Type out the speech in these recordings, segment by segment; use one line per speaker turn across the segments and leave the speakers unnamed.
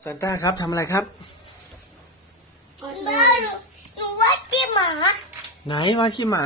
ซานต้าครับทำอะไรครับ
บ้าหนูว่าขี้หมา
ไหนว่าขี้หมา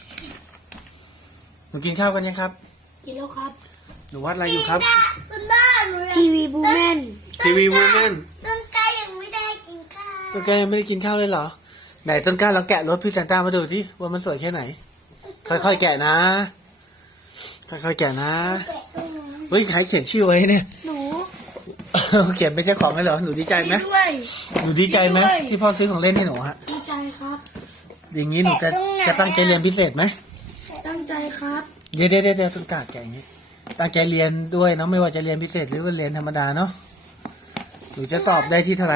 หนูกินข้าวกันยังครับ
กินแล้วครับ
หนูวาดอะไรอยู่ครับ
คุณบ้าหนูทีวีบูแมนต้นกล้ายังไม่ได้กินข้าว
ต้นกล้ายังไม่ได้กินข้าวเลยเหรอไหนต้นกล้าเราแกะรถพี่ซานต้ามาดูสิว่ามันสวยแค่ไหนค่อยๆแกะนะค่อยๆแกะนะเฮ้ยใครเขียนชื่อไว้เนี่ย
หนู
เขียนเป็นเจ้าของเลยเหรอหนูดีใจไหมหนูดีใจไหมที่พ่อซื้อของเล่นให้หนูฮะ
ดีใจครับ
อย่างนี้หนูจะตั้งใจเรียนพิเศษไหม
ตั้งใจครับ
เดี๋ยวต้นกล้าแกะอย่างนี้ตั้งใจเรียนด้วยเนาะไม่ว่าจะเรียนพิเศษหรือว่าเรียนธรรมดาเนาะหนูจะสอบได้ที่เท่าไหร่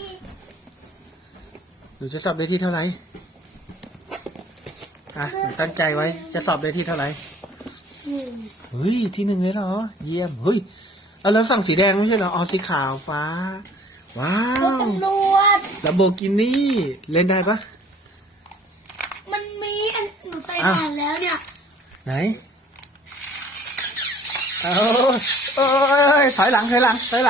หนูจะสอบได้ที่เท่าไหร่หนูตั้งใจไว้จะสอบได้ที่เท่าไหร่เฮ้ยที่1เลยเหรอเยี่ยมเฮ้ยแล้วสั่งสีแดงไม่ใช่เหรออ๋อสีขาวฟ้าว้าว
รถตำรวจ
ลัมโบกินี่เล่นได้ปะ
มันมีหนูใส่ผ่านแล้วเนี่ย
ไหนโอ้ยถอยหลังดิ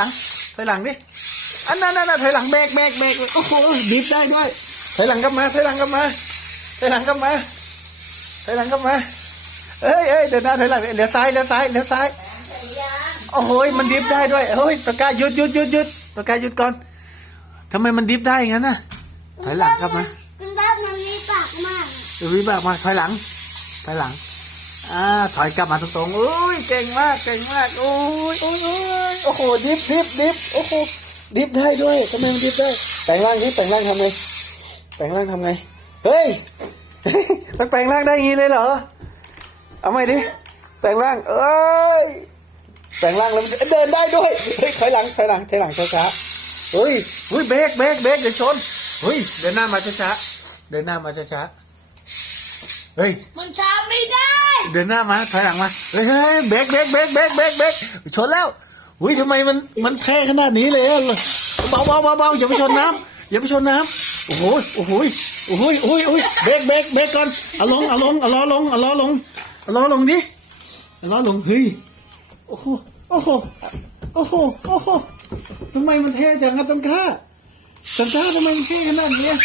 อันนั้นถอยหลังเบรกโอ้โหดิฟได้ด้วยถอยหลังกลับมาเอ้ยเดินหน้าถอยหลังเลี้ยวซ้ายโอ้โหมันดิฟได้ด้วยโอ้ยตะกาหยุดตะกาหยุดก่อนทำไมมันดิฟได้อย่างนั้นน่ะถอยหลังกลับมา
คุณบ้ามันมีปากมาก
วิบากมาถอยหลังถอยกลับมาตรงๆโอ้ยเก่งมากโอ้ยโอ้โหดิฟโอ้โหดิฟได้ด้วยทำไมมันดิฟได้แต่งร่างทำไงเฮ้ยมันแปลงร่างได้อย่างนี้เลยเหรอเอาใหม่ดิแปลงร่างเอ้ยแปลงร่างแล้วเดินได้ด้วยเฮ้ยถอยหลังช้าๆเฮ้ยเบรกเดี๋ยวชนเฮ้ยเดินหน้ามาช้าเฮ้ย
มันช้าไม่ได้
เดินหน้ามาถอยหลังมาเฮ้ยเบรกชนแล้วอุ้ยทำไมมันแพ้ขนาดนี้เลยเบาอย่าไปชนน้ำโอ้โหเบรกก่อนเอาล้อลงดิเฮ้ยโอ้โหทำไมมันเท่จังอะต้นกล้าทำไมมันเท่ขนาดนี้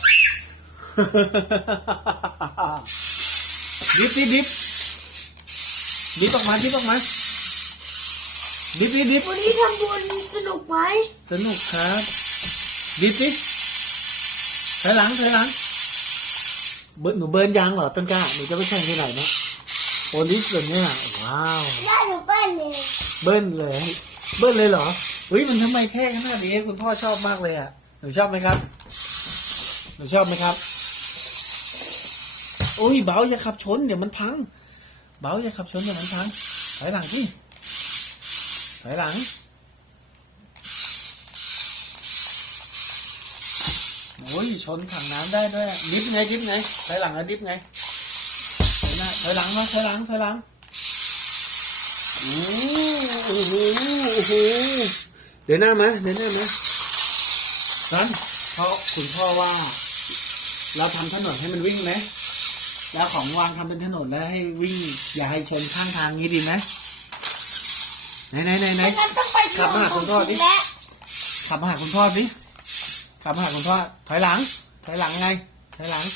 ดิฟออกมาดิฟ
วันนี้ทำบุญสนุกไหม
สนุกครับดิฟถอยหลังหนูเบิร์นยางเหรอต้นกล้าหนูจะไปแข่งที่ไหนนะโอลิสแบบนี้ว้าว
ได้หนูเบิ้ล
เลยเหรอเฮ้ยมันทำไมแท่ขนาดนี้คุณพ่อชอบมากเลยอ่ะหนูชอบไหมครับโอ้ยเบาอย่าขับชนเดี๋ยวมันพังถอยหลังที่ถอยหลังโอ้ยชนถังน้ำได้ด้วยดิฟไงถอยหลังแล้วดิฟไงถอยหลังโอ้โหเดินหน้ามานั้นเพราะคุณพ่อว่าเราทำถนนให้มันวิ่งไหมแล้วของวางทำเป็นถนนแล้วให้วิ่งอย่าให้ชนข้างทางนี้ดีไหมไหนขับมาหาคุณพ่อดิถอยหลังไงถอยหลัง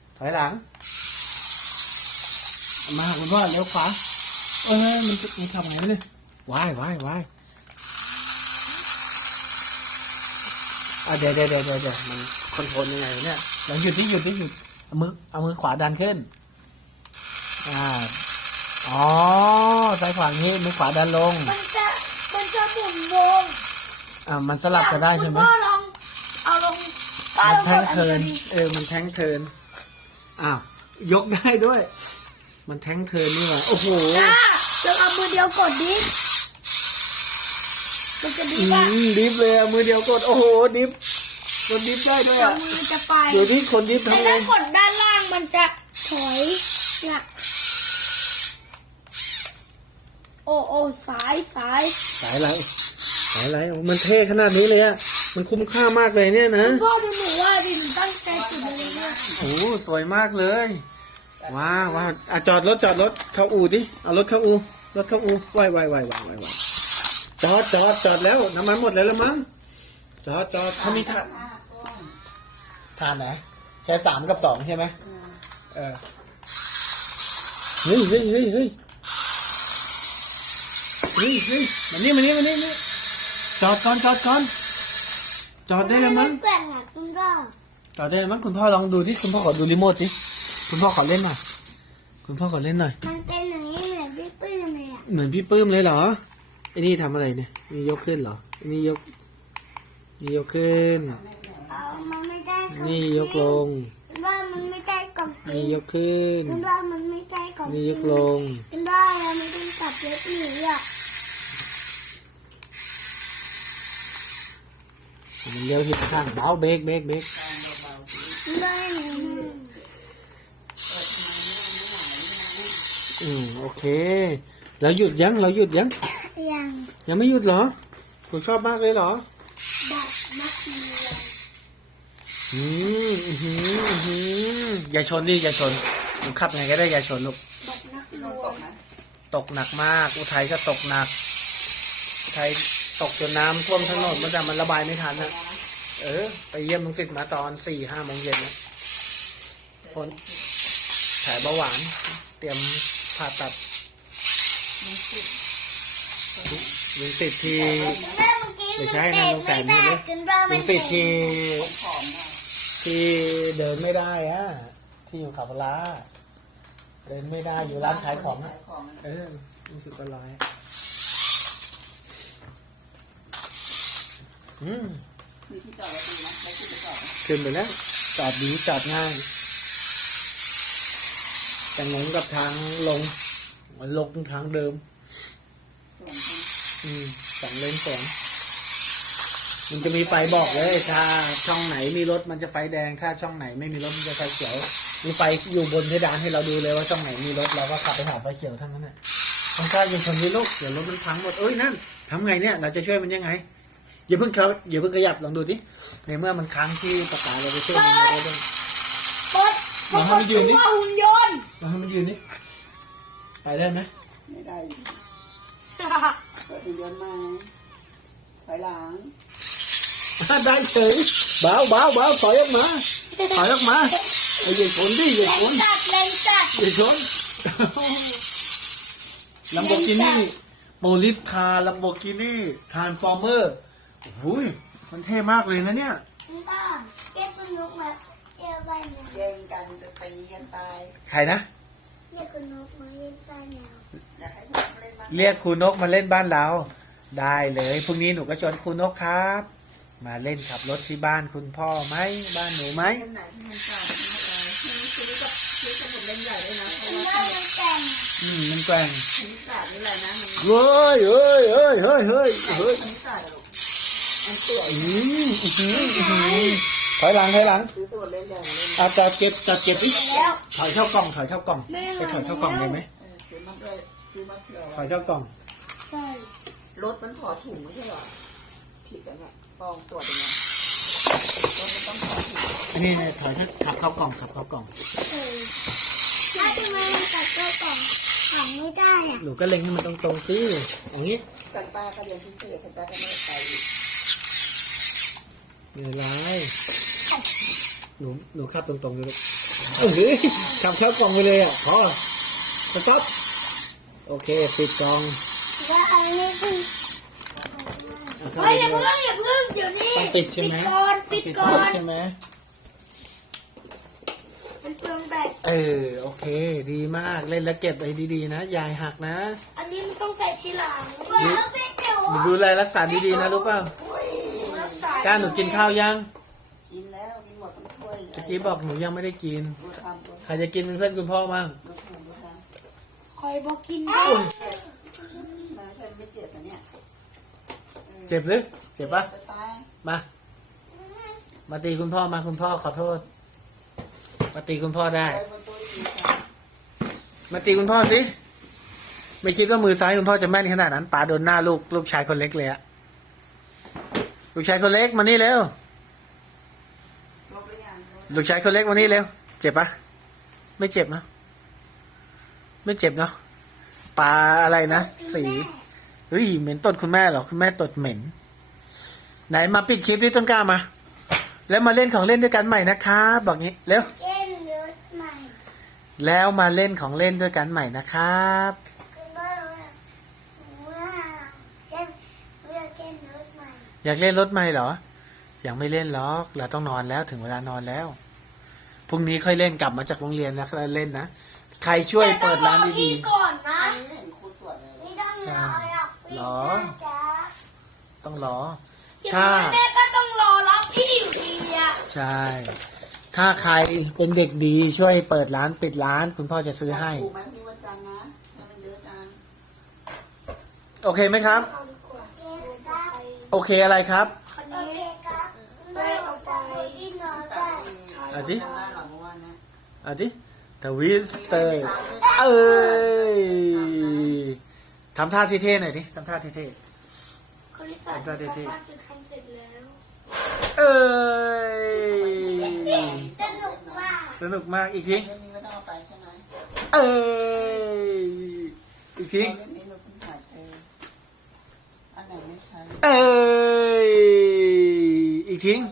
มาหาคุณพ่อเลี้ยวขวามันทำไงเนี่ยว้ายเดี๋ยวมันคอนโทรลยังไงเนี่ยลองหยุดเอามือขวาดันขึ้นซ้ายขวานี้มือขวาดันลง
มันจะหมุนวง
มันสลับกันได้ใช่ไหม
พ่อลองเอาลง
มันแท่งเทิร์นมันแท่งเทิร์นยกได้ด้วยมันแท่งเทิร์นนี่หว่าโอ้โห
จะเอามือเดียวกดดิมันจะ
ดิฟเลยมือเดียวกดโอ้โหดิฟคนดิฟได้ด้วย
มือจะไป
เดี๋ยวที่คนดิฟทำไง
ถ้ากดด้านล่างมันจะถอยเนี่ยโอ้สาย
อะไรมันเท่ขนาดนี้เลยอ่ะมันคุ้มค่ามากเลยเนี่ยนะ
พ่อดูหนูว่าดิหนูตั้งใจสุดเลยนะ
โอ้สวยมากเลยว้าวจอดรถเข้าอู่ดิเอารถเข้าอู่ไวจอดแล้วน้ำมันหมดแล้วมั้งจอดเขามีทานไหนใช้3 กับ 2ใช่ไหมเฮ้ยมานี่จอดก่อนจอดได้แล้วมั้ง
แกว่งอ่ะคุณพ่อ
จอดได้แล้วมั้งคุณพ่อลองดูดิคุณพ่อขอดูรีโมทดิคุณพ่อขอเล่นหน่อยคุณพ่อขอเล่นหน่อย
มันเป็นอย่างนี้เหมือนพี่ปื้มเลยอ่ะ
เหมือนพี่ปื้มเลยเหรอไอ้นี่ทำอะไรเนี่ยนี่ยกขึ้นเหรอไอ้นี่ยกขึ้น
มันไม่ได้ของ
นี่ยกลง
คุณพ่อมันไม่ได้กล่องจริ
นี่
ง
ยกขึ้น
คุณพ่อมันไม่ได้กล่อง
นี่ยกลง
คุณพ่อเราไม่ต้องกลับรถหนีอ่ะ
มันเลี้ยวที่ข้างเบาเบรก
คุณพ่อให้หนู
โอเคเราหยุดยัง
ยัง
ยังไม่หยุดเหรอคุณชอบมากเลยเหรอ
ดับนักเรียน
อย่าชนดิอย่าชนผมขับไงก็ได้อย่าชนลูก
ดับนักเรียน
ตกหนักมากอุทัยก็ตกหนักอุทัยตกจนน้ำท่วมถนนมันระบายไม่ทันนะไปเยี่ยมลุงศิษย์มาตอน4-5 โมงเย็นนะคนแผลเบาหวานเตรียมผ่าตัดลุงศิษย์ที่
แม่เมื่อกี้
ไม่ใช่นะลุงแสน
ไม่
นี่
ได้
เลย
คุณพ่อ
ลุงศิษย์ที่เดินไม่ได้อะที่อยู่เขาพลาเดินไม่ได้อยู่ร้านขายของอะลุงศิษย์ก็ร้อย
มีที่จอดรถดีนะไปขึ้นไปจอดนะ
ขึ้นไปแล้วจอดดีจอดง่ายแต่งงกับทางลงมันลงทางเดิม
ส่วนที่
2 เลนสองมันจะมีไฟบอกเลยถ้าช่องไหนมีรถมันจะไฟแดงถ้าช่องไหนไม่มีรถมันจะไฟเขียวมีไฟอยู่บนเพดานให้เราดูเลยว่าช่องไหนมีรถเราก็ขับไปหาไฟเขียวทั้งนั้นแหละต้องกล้ายังชนที่ลูกเดี๋ยวรถมันพังหมดนั่นทำไงเนี่ยเราจะช่วยมันยังไงอย่าเพิ่งขยับลองดูดิในเมื่อมันค้างที่ประกาศเราไปช่วยมันได้ด้วย
กด
มาให้มันยืนนี่
ตัวหุ่นยนต์
มาให้มันยืนนี่ไปได้ไหม
ไม่ได้อยู่เปิดเดือนมาถอยหลัง
ได้เฉยเบาถอยออกมาอย่าชนดิอย่าชน
เล่นจัด
อย่าชนลัมโบกินี่โปลิสคาร์ลัมโบกินี่ทรานส์ฟอร์เมอร์หูยมันเท่มากเลยนะเนี่ย
คุณพ่อเก็บคุณนกมาเยี่ยบ้านแมว
แย่งกันจะตีกันตาย
ใครนะ
เยี่ยคุณนกมาเยี่ยบ้านแมว
อยากให้พวกเล่นมาก
เรียกครูนกมาเล่นบ้านเรา ได้เลยพรุ่งนี้หนูก็ชวนครูนกครับ มาเล่นขับรถที่บ้านคุณพ่อไหมบ้านหนูไหม
เล่นไหนที่มันจ่ายไม่ได้ซื้อสมุดเล่นใหญ่ด้วยนะเพราะ
คุณ
ว่า
พ่อมันแต่ง
มันแกว่ง
คณิตศาสตร์นี่แหละนะมัน
เฮ้ย
คณิตศาสตร์อะลูกมันสวย
ถอยหลัง
ซื้อสมุดเล่นใหญ่มาเล่น
จัดเก็บดิถอยเข้ากล่องไปถอยเข้ากล่องได้ไหม
ซื้อมาด้วยซื้อมาเผื่อ
ถอยเข้ากล่อง
ใช่
รถมันถอดถุงไม่ใช่เหรอผิดกันเนี่ยปองตรวจยังไงรถมันต้องถอดถุง
อันนี้ถอยขับเข้ากล่อง
ถ้าทำไมมันตัดตัวกล่องขังไม่ได้อ่ะ
หนูก็เล็งให้มันตรงๆสิอย่างนี้
สันป้าก็เรียนพิเศษสันป้าก็ไม่ได้ไปอีก
ไม่เป็นไรหนูขับตรงๆเลยลูกขับเข้ากล่องไปเลยพอสต็อปโอเคปิดกล่อง
ว่าอะไรไม่ขึ้นเฮ้ยอย่าเพิ่งเดี๋ยวนี้
ต้องปิดใช่ไหม
ปิดก่อน
ใช่ไหม
มันเปลืองแบต
โอเคดีมากเล่นแล้วเก็บไว้ดีๆนะยายหักนะ
อันนี้มันต้องใส่ทีหลังแล้วเป็นเดี๋ยว
ดูแลรักษาดีๆนะรู้เปล่า
รักษา
ก้าหนูกินข้าวยัง
กินแล้วกินหมดทั้งถ้วย
เมื่อกี้บอกหนูยังไม่ได้กิน
ดูทำดู
ใครจะกินเป็นเพื่อนคุณพ่อบ้าง
ทำ
คอยบอกกินด้วย
มันไม่ใช่ไม่เจ็บแต่เนี่ย
เจ็บหรือเจ็บปะ
จะตาย
มาตีคุณพ่อมาคุณพ่อขอโทษมาตีคุณพ่อได้
ไปบนตัวดีค่ะ
มาตีคุณพ่อสิไม่คิดว่ามือซ้ายคุณพ่อจะแม่นขนาดนั้นป๋าโดนหน้าลูกชายคนเล็กเลยอะลูกชายคนเล็กมานี่เร็ว
ลบหรือยัง
ลูกชายคนเล็กมานี่เร็วเจ็บปะไม่เจ็บเนอะไม่เจ็บเนาะปลาอะไรนะสีเฮ้ยเหม็นตดคุณแม่เหรอคุณแม่ตดเหม็นไหนมาปิดคลิปที่ต้นกล้ามา แล้วมาเล่นของเล่นด้วยกันใหม่นะครับบอกงี้เร็ว
เล่นรถใหม่
แล้วมาเล่นของเล่นด้วยกันใหม่นะครับ
คุณพ่อเมื่อเล่นเล่นรถใหม่
อยากเล่นรถใหม่เหรอ ยังไม่เล่นหรอกเราต้องนอนแล้วถึงเวลานอนแล้วพรุ่งนี้ค่อยเล่นกลับมาจากโรงเรียนนะแล้วเล่นนะใครช่วยเปิดร้านดี
ก่อนนะ
อันนี้เห็นครูตรวจเลย
ไม่ต้องรอหรอก
ๆหรอ
จ้า
ต้องรอ
อย่าง
ถ้า
น้อยแม่ก็ต้องรอรับพี่อยู่ดีอะ
ใช่ ถ้าใครเป็นเด็กดีช่วยเปิดร้านปิดร้าน คุณพ่อจะซื้อให้
ถูกไหมมีวันจันทร์นะแล้วมันเยอะจัง
โอเคไหมครับ
เอาดีกว่าเล่นได้
โอเคอะไรครับ
คันนี้ครับไม่เอาใจที่นอน
สา
ได้
มี
อ่ะดิ
จำได้หรอเมื่อวานนะ
อ่ะดิทวิสเตอร์เอ้ยทำท่าเท่ๆหน่อยดิทำท่าเท่
คนที่สามบ้านจะทำเสร็จแล้ว
ๆเอ้ย
สนุกมาก
สนุกมากอีกที
เรื่องนี้ไม่ต้องเอาไปใช่ไหม
เอ้ยอีกที
เรื่องนี้เราเพิ่งหาเจออันไหนไม่ใช้
เอ้ยอีกที
เล่น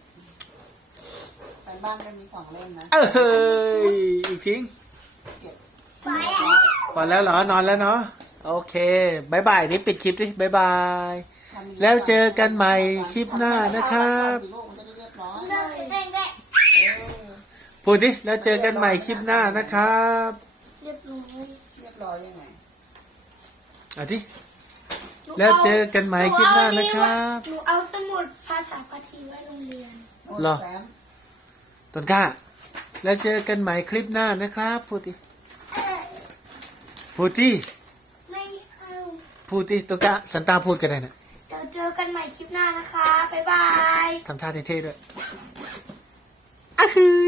ไปบ้านก็มี2 เล่มนะ
เอ้ยอีกที
เก็บ
ไป
พอแล้วเหรอนอนแล้วเนาะโอเคบายบายนี่ปิดคลิปดิบายบาย แล้วเจอกันใหม่คลิปหน้านะครับ
ลูกมันจะได้เรียบร้อย
เร่งได้
พูดดิแล้วเจอกันใหม่คลิปหน้านะครับ
เรียบร้อย
เรียบร้อยยังไง
อ่ะดิแล้วเจอกันใหม่คลิปหน้านะครับ
หนูเอาสมุดภาษาปากีไว้โรงเรียน
เหรอ
แฟ้ม
ต้นกล้าแล้วเจอกันใหม่คลิปหน้านะครับพูดดิพูดดิ
ไม่เอา
พูดดิต้นกล้าสันตาพูดกันได้นะ
เดี๋ยวเจอกันใหม่คลิปหน้านะคะ บ๊ายบาย
ทำท่าเท่ๆด้วยอ่ะฮือ